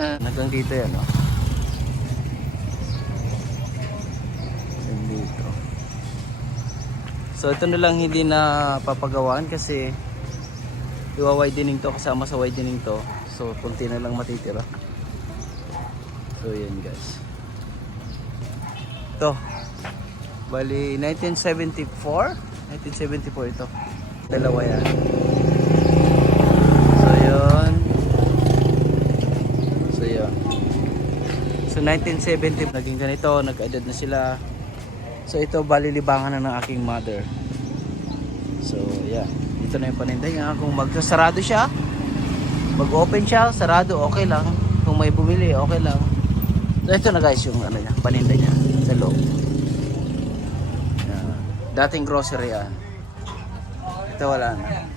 Hanggang dito yan, no? Hanggang dito. So ito na lang hindi na papagawaan kasi iwa-widening to kasama sa widening to. So kunti na lang matitira. So yan guys. Ito. Bali 1974. 1974 ito. Dalawa yan. So yun. So yun. So 1970 naging ganito. Nag-edad na sila. So ito bali libangan na ng aking mother. So yeah. Ito na yung paninda niya. Kung magsasarado siya, mag-open siya, sarado, okay lang. Kung may bumili, okay lang. So ito na guys yung ano niya, paninda niya sa loob. Yeah. Dating grocery yan. Ito wala na.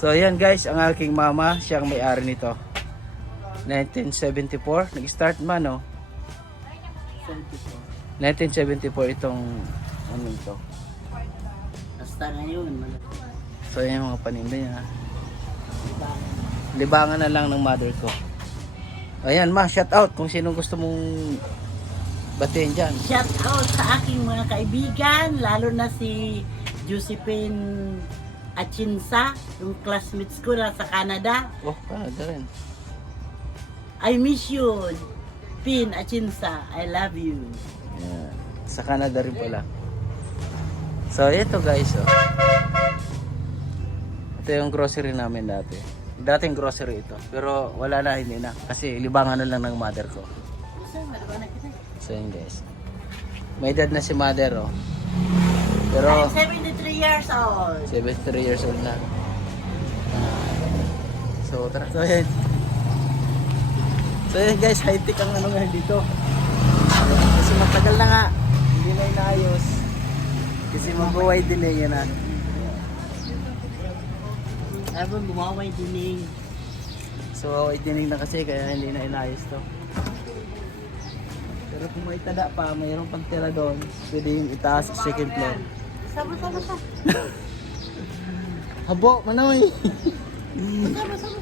So ayan guys, ang aking mama, siyang may-ari nito. 1974, nag-start man no? 1974 itong ano ito. Hasta ngayon. So yan yung mga paninda niya. Libangan na lang ng mother ko. Ayan ma, shout out kung sino gusto mong batiin dyan. Shout out sa aking mga kaibigan, lalo na si Josephine Achinsa, yung classmates ko na sa Canada. Oh, Canada rin. I miss you, Pin Achinsa. I love you. Ayan. Sa Canada rin pala. So ito guys, oh. Ito yung grocery namin dati. Dating grocery ito. Pero wala na, hindi na. Kasi libangan na lang ng mother ko. So yun guys. May edad na si mother, oh. Pero I'm 73 years old. 73 years old na. So tara. So yun. So yun guys, high-tech ang ano nga dito. Kasi matagal na nga. Hindi na inaayos. Kasi mag-wide din yan na. Ewan, bumaway dining. So wide na kasi kaya hindi na inayos to. Pero kung may tada pa, mayroon pang tira doon. Pwede yung itaas sa second floor. Sama. Habo, manoy!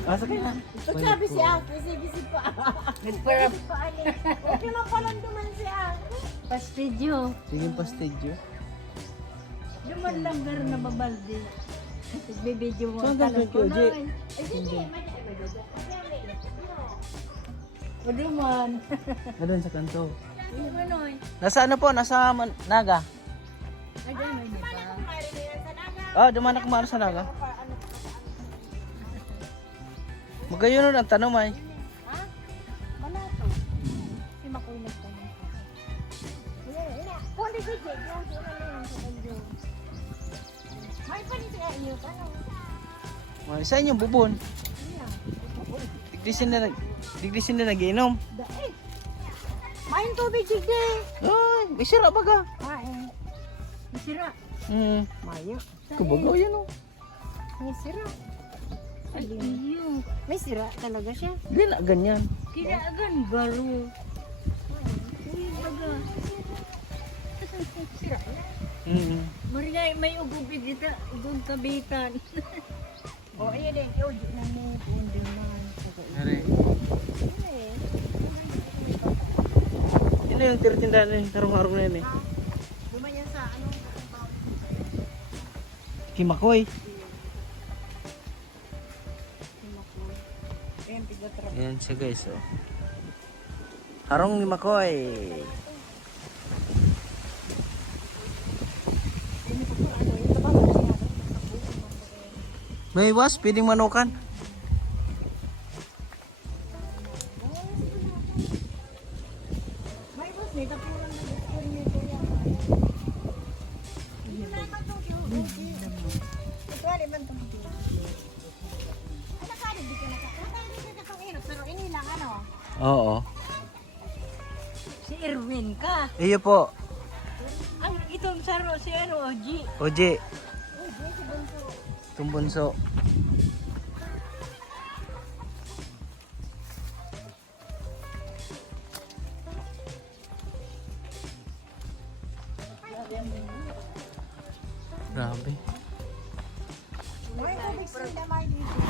Asa kayo na? Sabi si Aki, busy pa. Nagparap. Okay lang pala duman si Aki. Pastidyo. Sige pastidyo. Duman lang pero nababalde. Bibidyo mo. Saan gagawin ko, Oje? O duman. Doon sa kanto. Manoy. Nasa ano po? Nasa Naga? Ay, gano'n, di ba? Ah, dumanak mo sa Naga. Magayon nun ang tanong ay. Ha? Wala to. Si Makoy nagtanong. Ina. Kundi ko, Jay. Yung sila na yung sa kanyo. May pa rin siya iyo. Tanong. Sa inyong bubon. Digdisin na nag-inom. Daig. Main tubig, Jay. Ay, may sira ba ka? Main. May sira. Mayo. Kabagaw yan oh. May sira. Ay, iyo. May sira talaga siya. Hindi na ganyan. Kinagan garo. Uy, baga. Sira na. Marigay, may ugubig dito. Doon kabitan. O, ayan din. Yo, di na mo. Pundi man. Nari. Yan yung tiratindahan na yung tarong-harong na yun eh. Dumanyan sa anong Kimakoy. ayan, tiga-trap. Ayan siya guys oh. Harong ni Makoy. May was, pwedeng manukan. May boss, may tapuran na gusto niyo ito yan. Ito, aliman ito. Ano ka, hindi ka nakakita. Pero ini lang ano. Oo. Si Erwin ka. Iyo po. Ang itong saro si ano, Oji. Oje. Oji, si Bunso. Tumbunso. Grabe. May tubig sila, may dito.